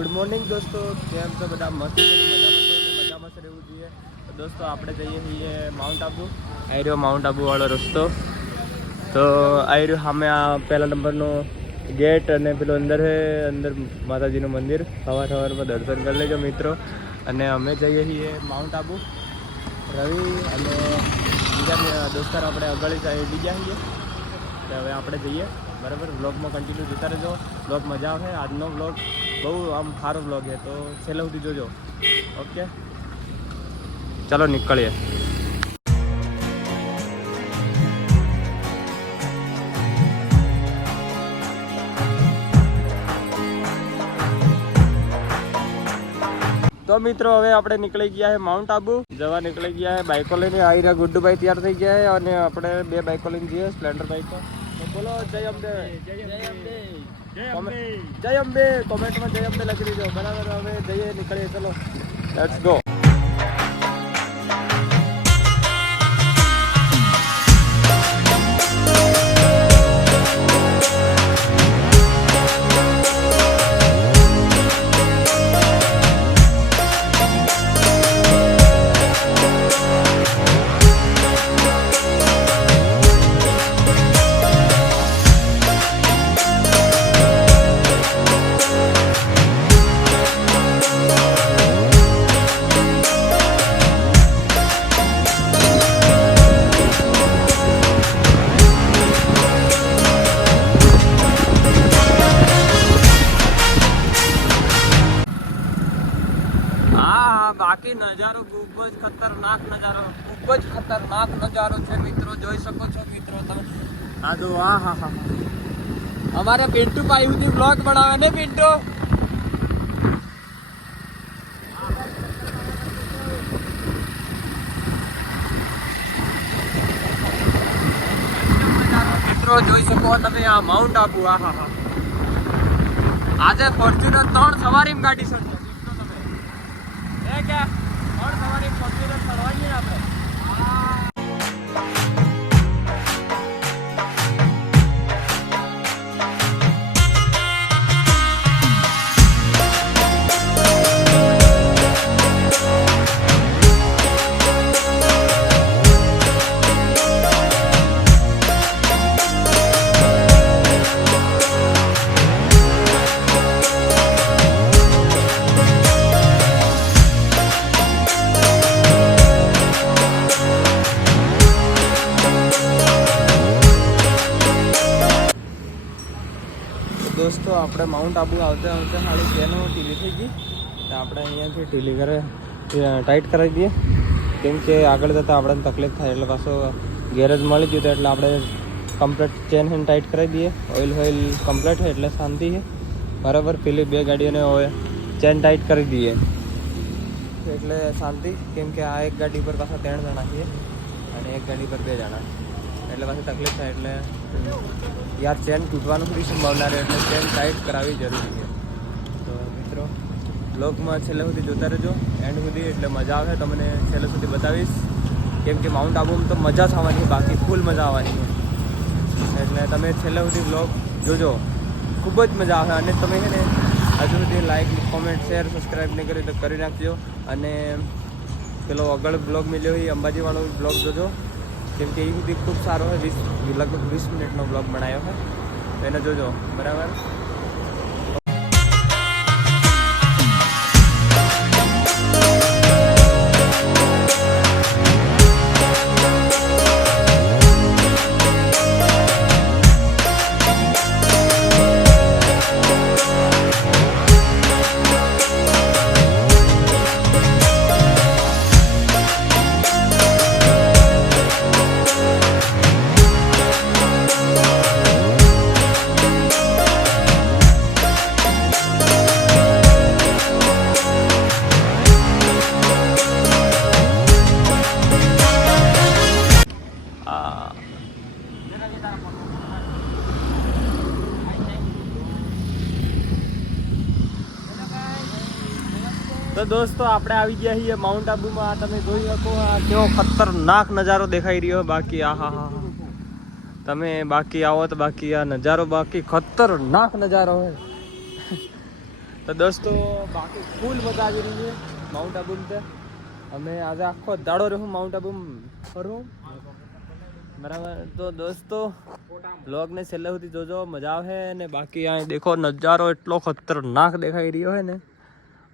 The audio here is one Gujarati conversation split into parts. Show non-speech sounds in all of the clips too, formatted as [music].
ગુડ મોર્નિંગ દોસ્તો. કેમ છો? બધા મસ્ત છો? ને મજામાં છો? અને મજામાં જ રહેવું જોઈએ? તો દોસ્તો, આપણે જઈએ છીએ માઉન્ટ આબુ આવી રહ્યો માઉન્ટ આબુ વાળો રસ્તો. તો આવી રહ્યો સામે આ પહેલા નંબરનો ગેટ અને પેલો અંદર છે, અંદર માતાજીનું મંદિર. સવાર સવારમાં દર્શન કરી લેજો, મિત્રો. અને અમે જઈએ છીએ માઉન્ટ આબુ રવિ અને બીજા દોસ્તાર આપણે આગળ બીજા છીએ. તો હવે આપણે જઈએ. બરાબર? વ્લોગમાં કન્ટિન્યુ જોતા રહેજો. બ્લોગ મજા આવે આજનો વ્લોગ બહુ આમ સારો વ્લોગ છે તો છેલ્લે સુધી જોજો. ઓકે ચાલો નીકળીએ. તો મિત્રો, હવે આપણે નીકળી ગયા છે માઉન્ટ આબુ જવા નીકળી ગયા છે બાઇકો લઈને આવી રહ્યા ગુડ્ડુભાઈ તૈયાર થઈ ગયા છે અને આપણે બે બાઇકો લઈને જઈએ, સ્પ્લેન્ડર બાઇકો બોલો જય અંબે. જય અંબે. જય અંબે. કોમેન્ટમાં જય અંબે લખી દેજો. બરાબર હવે જઈએ નીકળીએ. ચલો. લેટ્સ ગો બાકી નજારો, ખૂબ જ ખતરનાક નજારો, ખૂબ જ ખતરનાક નજારો છે. મિત્રો, જોઈ શકો છો, મિત્રો, તમે. હા જો હા હા હા. અમારે પિન્ટુ ભાઈ બ્લોગ બનાવે ને, પિન્ટુ? જોઈ શકો તમે, આ માઉન્ટ આબુ આ, હા આજે ફોર્ચ્યુનર ત્રણ સવારી ગાડી છે મિત્રો તમે એ કે ત્રણ સવારી માઉન્ટ આબુ આવતા આવતા ખાલી ટ્રેનો ઢીલી થઈ ગઈ. આપણે અહીંયાથી ઢીલી કરે ટાઈટ કરાવી દઈએ. કેમ કે આગળ જતાં આપણને તકલીફ થાય, એટલે પાછો ગેરેજ મળી ગયું એટલે આપણે કમ્પ્લેટ ચેન હેન ટાઈટ કરાવી દઈએ. ઓઇલ ઓઇલ કમ્પ્લેટ છે એટલે શાંતિ છે. બરાબર, પેલી બે ગાડીઓને ચેન ટાઈટ કરી દઈએ. એટલે શાંતિ, કેમ કે આ એક ગાડી પર પાછા ત્રણ જણા છીએ અને એક ગાડી પર બે જણા એટલે પાછી તકલીફ થાય એટલે યાર ચેન તૂટવાનું થોડી સંભાવના રહે એટલે ચેન ટાઈટ કરાવવી જરૂરી છે. તો મિત્રો બ્લોગમાં છેલ્લે સુધી જોતા રહેજો. એન્ડ સુધી એટલે મજા આવે. તમને છેલ્લે સુધી બતાવીશ. કેમ કે માઉન્ટ આબુમાં તો મજા જ આવવાની બાકી ફૂલ મજા આવવાની છે. એટલે તમે છેલ્લે સુધી બ્લોગ જોજો. ખૂબ જ મજા આવે. અને તમે છે ને હજુ સુધી લાઇક કોમેન્ટ શેર સબસ્ક્રાઈબ નહીં કર્યું તો કરી નાખજો. અને પેલો આગળ બ્લોગ મળ્યો એ અંબાજીવાળો બ્લોગ જોજો. કેમ કે એ બધી ખૂબ સારો હોય વીસ, લગભગ વીસ મિનિટનો બ્લોગ બનાવ્યો હોય તો એને જોજો. બરાબર? તો દોસ્તો, આપણે આવી ગયા છીએ માઉન્ટ આબુમાં તમે જોઈ શકો આ કેવો ખતરનાક નજારો દેખાઈ રહ્યો. બાકી આ, હા હા તમે બાકી આવો તો બાકી આ નજારો બાકી ખતરનાક નજારો હોય તો દોસ્તો, બાકી ફૂલ મજા આવી રહી છે માઉન્ટ આબુમ તે. અમે આજે આખો દાડો રહું માઉન્ટ આબુ ફરું. બરાબર. તો દોસ્તો બ્લોગને છેલ્લે સુધી જોજો. મજા આવે ને બાકી આ દેખો, નજારો એટલો ખતરનાક દેખાઈ રહ્યો છે ને.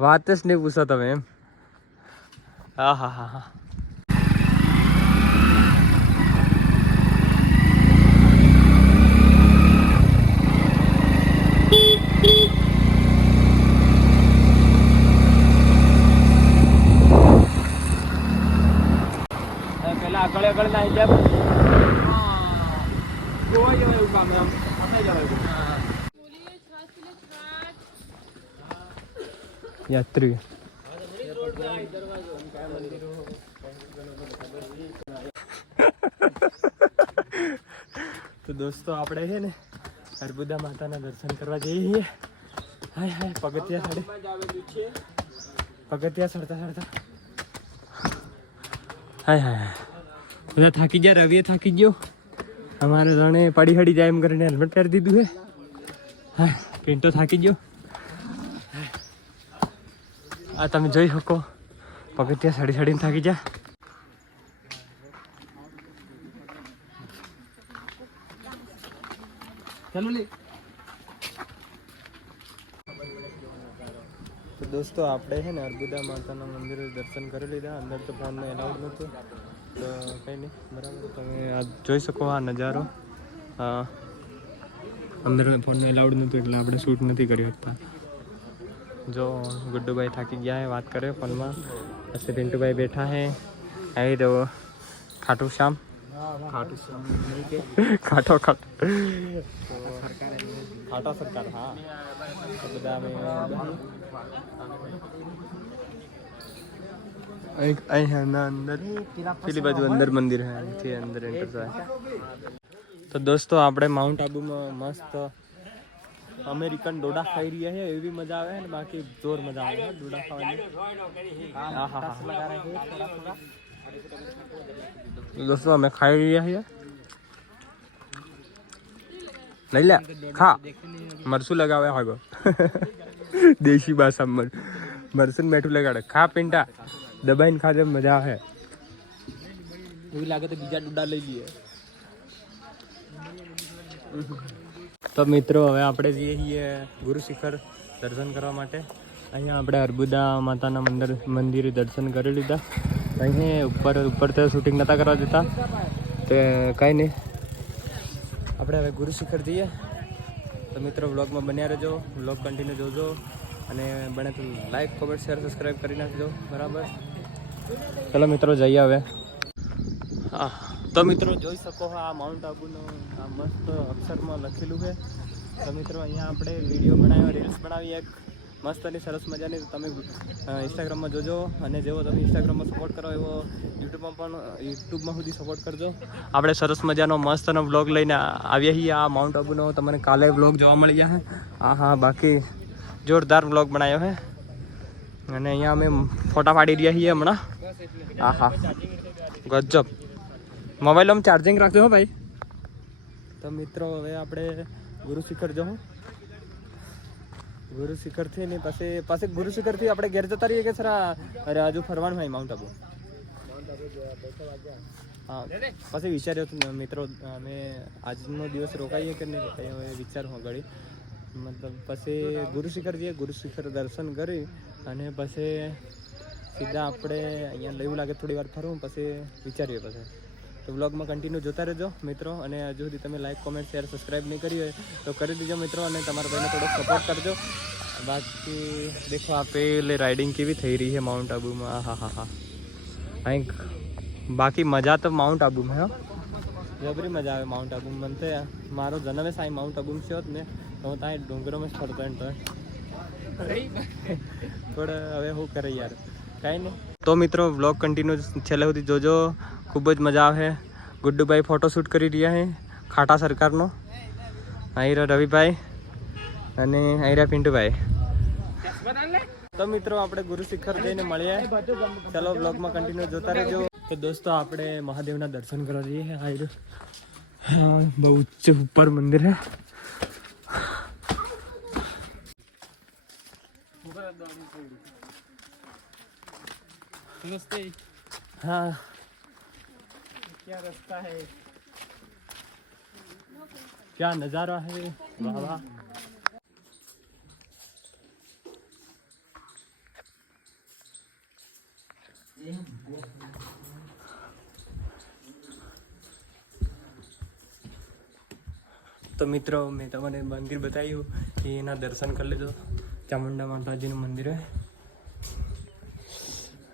વાત જ નહીં પૂછો તમે એમ. હા હા હા હા. પેલા આગળ આગળ ના જાય જવાય એવું કામ એમ જવાય યાત્રી તો દોસ્તો આપણે છે ને અર્બુદા માતાના દર્શન કરવા જઈએ છીએ હાય હાય પગથિયા ચડે પગથિયા સડતા ચડતા હાય હાય બધા થાકી ગયા રવિએ થાકી ગયો અમારે જાણે પડી હડી જાય એમ કરીને હેલ્મેટ પહેરી દીધું છે હા પિન્ટો થાકી ગયો આ તમે જોઈ શકો. પગથિયા સડી સડીને થાકી જા તો દોસ્તો આપણે છે ને અર્બુદા માતાના મંદિરે દર્શન કરી લીધા. અંદર તો ફોનને એલાઉડ નહોતું. તો કંઈ નહીં બરાબર. તમે આ જોઈ શકો આ નજારો. અંદર ફોનને એલાઉડ નહોતું એટલે આપણે શૂટ નથી કરી શકતા જો ગુડ્ડુભાઈ થાકી ગયા હે વાત કરે ફોનમાં પછી પિન્ટુભાઈ બેઠા હે આવી દો ખાટુ શ્યામ ખાટુ શ્યામ ખાટો ખાટો ખાટો સરકાર હા તો બધા અમે અહીં અહીંના અંદર પેલી બાજુ અંદર મંદિર હે અહીંથી અંદર એન્ટર થાય તો દોસ્તો આપણે માઉન્ટ આબુમાં મસ્ત અમેરિકન ડોડા ખાઈ રહ્યા છે, એવી મજા આવે ને, બાકી જોર મજા આવે હો ડોડા ખાવાની. હા હા હા. તો દોસ્તો, અમે ખાઈ રહ્યા છીએ. લઈ લે, ખા. મરસું લગાવે હાગો [laughs] દેશી ભાષામાં મરસું મેઠું લગાડે. ખા, પિંટા. દબાઈને ખાજે મજા આવે. એવું લાગે તો બીજા ડોડા લઈ લઈએ તો મિત્રો, હવે આપણે જઈએ છીએ ગુરુશિખર દર્શન કરવા માટે. અહીંયા આપણે અર્બુદા માતાના મંદિર, મંદિરે દર્શન કરી લીધા. અહીં ઉપર ઉપર તો શૂટિંગ નહોતા કરવા દેતા. તે કાંઈ નહીં. આપણે હવે ગુરુશિખર જઈએ. તો મિત્રો વ્લોગમાં બન્યા રહેજો. વ્લોગ કન્ટિન્યુ જોજો. અને બને તો લાઈક કોમેન્ટ શેર સબસ્ક્રાઈબ કરી નાખજો. બરાબર? ચલો મિત્રો, જઈએ હવે. હા. તો મિત્રો જોઈ શકો આ માઉન્ટ આબુનું આ મસ્ત અક્ષરમાં લખેલું છે. તો મિત્રો અહીંયા આપણે વીડિયો બનાવ્યો રીલ્સ બનાવી એક. મસ્ત અને સરસ મજાની તમે ઇન્સ્ટાગ્રામમાં જોજો અને જેવો તમે ઇન્સ્ટાગ્રામમાં સપોર્ટ કરો એવો યુટ્યુબમાં પણ યુટ્યુબમાં સુધી સપોર્ટ કરજો. આપણે સરસ મજાનો, મસ્તનો વ્લોગ લઈને આવ્યા છીએ આ માઉન્ટ આબુનો તમને કાલે વ્લોગ જોવા મળી જશે હા હા બાકી જોરદાર વ્લોગ બનાવ્યો છે. અને અહીંયા અમે ફોટા પાડી રહ્યા છીએ હમણાં. હા હા ગજબ. મોબાઈલમાં ચાર્જિંગ રાખજો ભાઈ. તો મિત્રો, હવે આપણે ગુરુ શિખર જવું. ગુરુ શિખરથી ને પછી પછી ગુરુ આપણે ઘેર જતા રહીએ કે સર અરે હજુ ફરવાનું હોય માઉન્ટ આબુ હા, પછી વિચાર્યો હતો મિત્રો, અમે આજનો દિવસ રોકાઈએ કે નહીં રોકાઈએ, હવે વિચારું ઘડી. મતલબ પછી ગુરુ શિખર જઈએ ગુરુ શિખર દર્શન કરી અને પછી સીધા આપણે અહીંયા લેવું લાગે, થોડી વાર ફરવું પછી વિચારીએ પછી. તો વ્લોગમાં કન્ટિન્યુ જોતા રહેજો, મિત્રો. અને હજુ સુધી તમે લાઇક કોમેન્ટ શેર સબસ્ક્રાઈબ નહીં કરી હોય તો કરી દેજો, મિત્રો. અને તમારા ભાઈને થોડોક સપોર્ટ કરજો. બાકી દેખો, આ પેલે રાઇડિંગ કેવી થઈ રહી છે માઉન્ટ આબુમાં હા હા હા. કંઈક બાકી મજા તો માઉન્ટ આબુમાં હો. જબરી મજા આવે માઉન્ટ આબુમાં મને તો મારો જન્મ સાંઈ માઉન્ટ આબુમાં છે હોત ને. તો હું ત્યાં ડુંગરોમાં જ ફરતો તો થોડે હવે શું કરે યાર? કાંઈ નહીં. તો મિત્રો, વ્લોગ કન્ટિન્યુ છેલ્લે સુધી જોજો. ખૂબ જ મજા આવે. ગુડ્ડુભાઈ ફોટોશૂટ કરી રહ્યા છે. ખાટા સરકારનો. અહીં રવિભાઈ અને અહીં પિન્ટુભાઈ. તો મિત્રો, આપણે ગુરુ શિખર જઈને મળીએ. ચલો બ્લોગમાં કન્ટિન્યુ જોતા રહેજો. તો દોસ્તો, આપણે મહાદેવના દર્શન કરવા જઈએ અહીં બહુ ઉચ્ચ ઉપર મંદિર હે હા. क्या रास्ता है? क्या नज़ारा है? वाह તો મિત્રો મેં તમને મંદિર બતાવ્યું કે એના દર્શન કરી લેજો ચામુંડા માતાજીનું મંદિર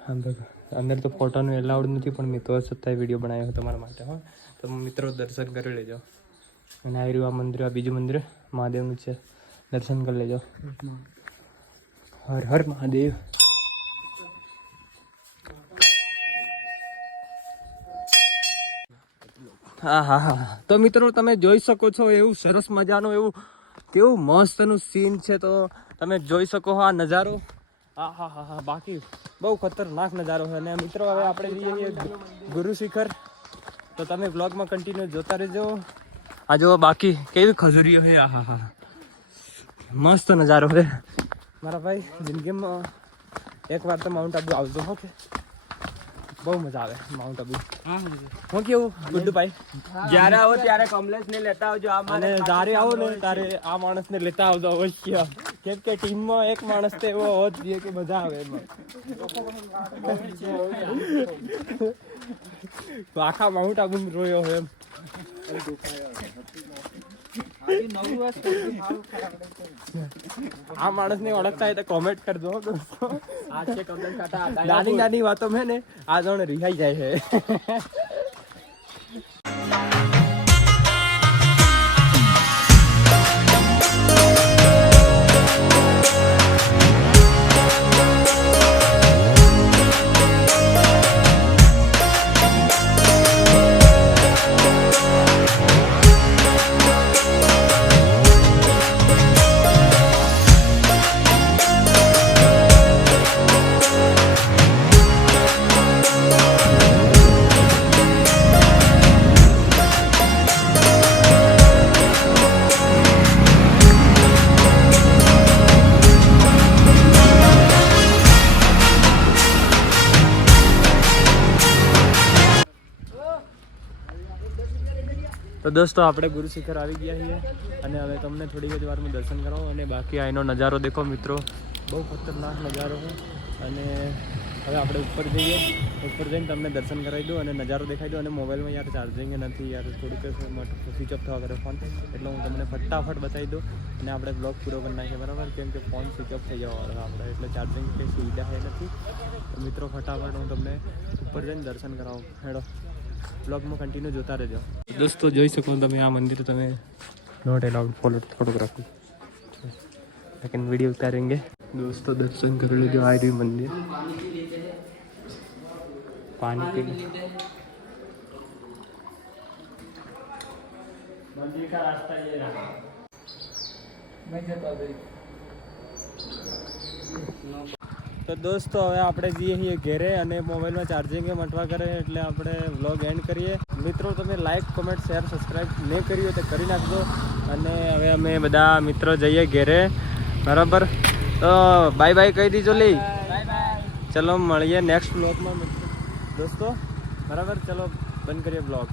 હા ભગવાન અંદર તો ફોટોનું એલાઉડ નથી, પણ મેં તો વીડિયો બનાવ્યો તમારા માટે, હો. તો મિત્રો દર્શન કરી લેજો. અને આવી રહ્યું આ મંદિર, આ બીજું મંદિર, મહાદેવનું છે. દર્શન કરી લેજો. હર હર મહાદેવ. હા હા હા. તો મિત્રો તમે જોઈ શકો છો એવું સરસ મજાનું, એવું કેવું મસ્તનું સીન છે તો તમે જોઈ શકો આ નજારો. હા હા હા હા બાકી બહુ ખતરનાક નજારો છે. અને મિત્રો, હવે આપણે જઈએ છીએ ગુરુ શિખર. તો તમે બ્લોગમાં કન્ટિન્યુ જોતા રહેજો. આ જો બાકી કેવી ખજૂરીઓ છે. આ હા હા મસ્ત નજારો છે. મારા ભાઈ, જિંદગીમાં એક વાર તો માઉન્ટ આબુ આવજો, હો કે? બહુ મજા આવે માઉન્ટ આબુ હું કેવું? ગુડ્ડુભાઈ. જ્યારે આવો ત્યારે કમલેશ ને લેતા આવજો. આ મને જ્યારે આવો ને ત્યારે આ માણસને લેતા આવજો અવશ્ય. કેમ કે ટીમમાં એક માણસ તો એવો હોત જોઈએ કે મજા આવે એમાં. આખા માઉન્ટ આબુ રોયો એમ. આ માણસ ને ઓળખતા હોય તો કોમેન્ટ કરજો દોસ્તો. નાની નાની વાતો મેં ને આ જણ રિહાઈ જાય છે. તો દોસ્તો, આપણે ગુરુ શિખર આવી ગયા છીએ અને હવે તમને થોડી જ વારમાં દર્શન કરાવો અને બાકી આ એનો નજારો દેખો મિત્રો. બહુ ખતરનાક નજારો છે અને હવે આપણે ઉપર જઈએ. ઉપર જઈને તમને દર્શન કરાવી દઉં અને નજારો દેખાઈ દઉં અને મોબાઈલમાં યાર ચાર્જિંગ નથી, યાર થોડુંક સ્વિચ ઓફ થવા કરે ફોન એટલે હું તમને ફટાફટ બતાવી દઉં અને આપણે બ્લોગ પૂરો કરી નાખીએ, બરાબર? કેમ કે ફોન સ્વિચ ઓફ થઈ જવાનો આપણે, એટલે ચાર્જિંગ કંઈ સુવિધા છે નથી. મિત્રો, ફટાફટ હું તમને ઉપર જઈને દર્શન કરાવું. હેડો. બ્લોગમાં કન્ટિન્યુ જોતા રહેજો. દોસ્તો જોઈ શકો તમે આ મંદિર તમે નોટ એલાઉડ ફોલો ફોટોગ્રાફી લેકિન વીડિયો ઉતારેંગે. દોસ્તો દર્શન કરી લેજો આ રહ્યું મંદિર. પાણી પી मंदिर का रास्ता ये रहा मैं कहता તો દોસ્તો હવે આપણે જઈએ છીએ ઘેરે અને મોબાઈલમાં ચાર્જિંગ ચાર્જિંગે મટવા કરે એટલે આપણે વ્લોગ એન્ડ કરીએ. મિત્રો તમે લાઇક કોમેન્ટ શેર સબસ્ક્રાઈબ નહીં કર્યું તો કરી નાખજો. અને હવે અમે બધા મિત્રો જઈએ ઘેરે. બરાબર? તો બાય બાય કહી દીજો લી. ચલો મળીએ નેક્સ્ટ બ્લોગમાં દોસ્તો બરાબર? ચલો બંધ કરીએ બ્લોગ